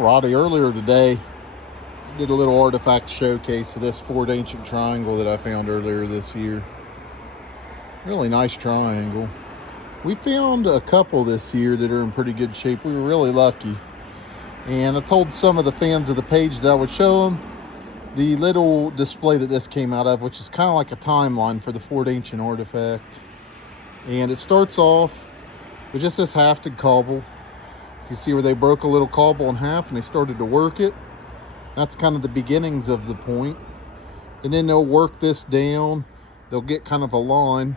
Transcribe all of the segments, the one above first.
Roddy, earlier today, I did a little artifact showcase of this Fort Ancient triangle that I found earlier this year. Really nice triangle. We found a couple this year that are in pretty good shape. We were really lucky. And I told some of the fans of the page that I would show them the little display that this came out of, which is kind of like a timeline for the Fort Ancient artifact. And it starts off with just this hafted cobble. You see where they broke a little cobble in half and they started to work it. That's kind of the beginnings of the point. And then they'll work this down. They'll get kind of a line.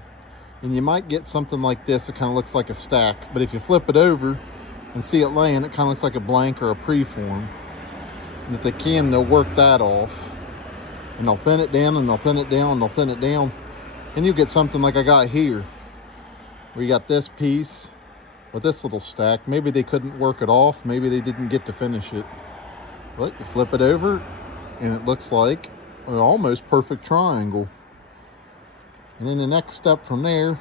And you might get something like this. It kind of looks like a stack. But if you flip it over and see it laying, it kind of looks like a blank or a preform. And if they can, they'll work that off. And they'll thin it down and they'll thin it down and they'll thin it down. And you get something like I got here. Where you got this piece with this little stack. Maybe they couldn't work it off. Maybe they didn't get to finish it. But you flip it over and it looks like an almost perfect triangle. And then the next step from there,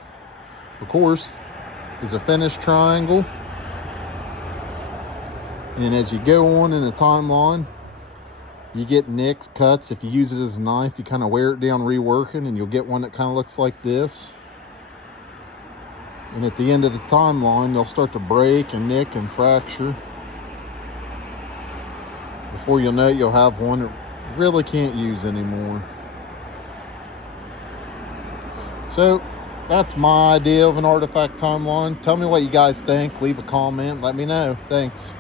of course, is a finished triangle. And as you go on in the timeline, you get nicks, cuts. If you use it as a knife, you kind of wear it down reworking and you'll get one that kind of looks like this. And at the end of the timeline, they'll start to break and nick and fracture. Before you'll know it, you'll have one that you really can't use anymore. So that's my idea of an artifact timeline. Tell me what you guys think. Leave a comment. Let me know. Thanks.